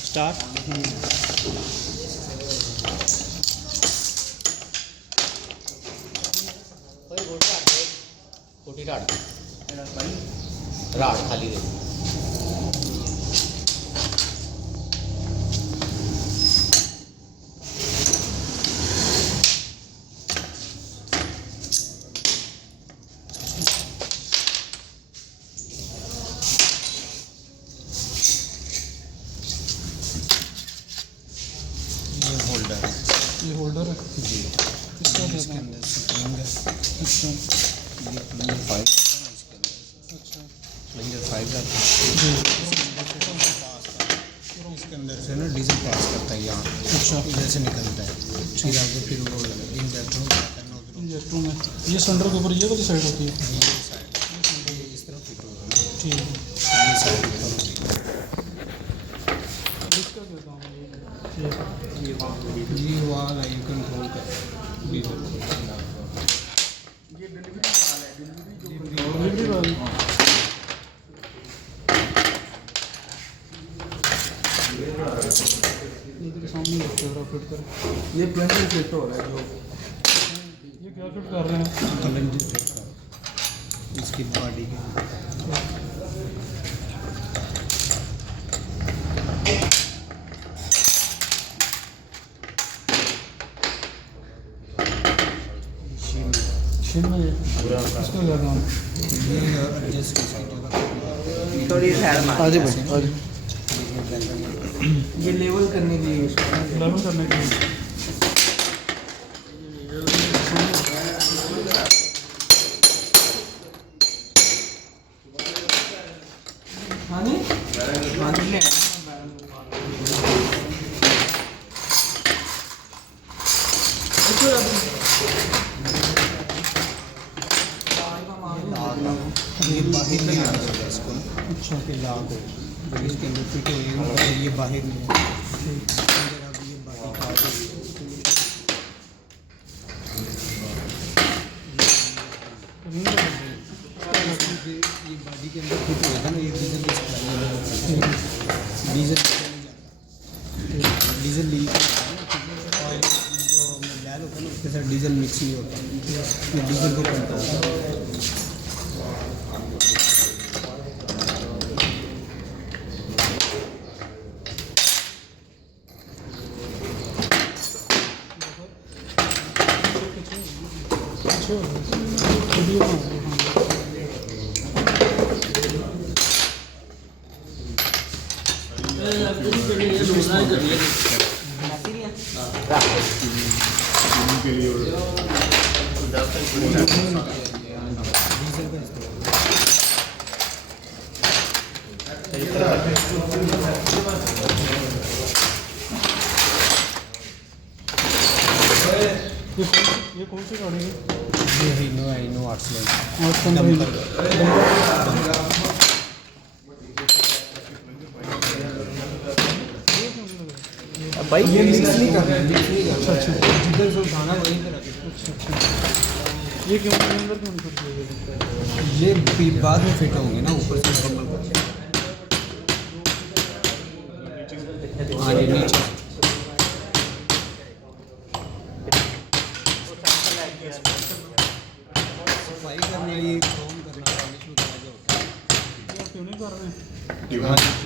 Start छोटी rod खाली दे ये होल्डर है जी। इसके अंदर स्प्रिंग है। अच्छा ये प्लंजर 5 है इसके अंदर। अच्छा प्लंजर 5 का जी इसके अंदर से ना डीजल पास करता है यहाँ। अच्छा इधर से निकलता है फिर आगे फिर वो इंजेक्टर में जाता है नोजल इंजेक्टर में ये सिलेंडर के ऊपर ये वाली साइड होती है। ये साइड ये इस तरफ फिट होगा ना। ठीक है ये साइड ऊपर होती है। इसका क्या काम है ये वाल है ये कंट्रोल कर डीजल ये डिलीवरी वाली इधर सामने रखते हो फिट कर ये प्लंजर फिट हो रहा है जो ये क्या फिट कर रहे हैं प्लंजर फिट कर इसकी बॉडी के मशीन में इसका क्या काम ये एडजस्ट की साइड थोड़ी साइड में आजे भाई आजे ये लेवल करने के लिए यूज करते हैं। लेवल करने के लिए हाँ जी हाँ जी ले ये बाहर नहीं आना चाहिए इसको अच्छा फिर लाग हो जब इसके अंदर फिट हो तो ये बाहर नहीं है अंदर अब ये बाहर पार्ट ये बॉडी के अंदर फिट होगा ना ये डीजल लीक ऑयल जो मैल होता है ना उसके साथ डीजल मिक्स नहीं होता ये डीजल को कंट्रोल करता है। ये कौन सी गाड़ी है ये हीनो 800 और भाई ये मिक्स नहीं कर रहे हैं अच्छा अच्छा जिधर से उठाना वहीं पे रखें। अच्छा अच्छा ये क्यों अंदर क्यों नहीं फिट ये फिर बाद में फिट होंगे ना ऊपर से मुकम्मल करके। हाँ जी नीचे सफाई करना ये क्रोम करना पॉलिश वगैरह जो होता है क्यों नहीं कर रहे हैं हाँ जी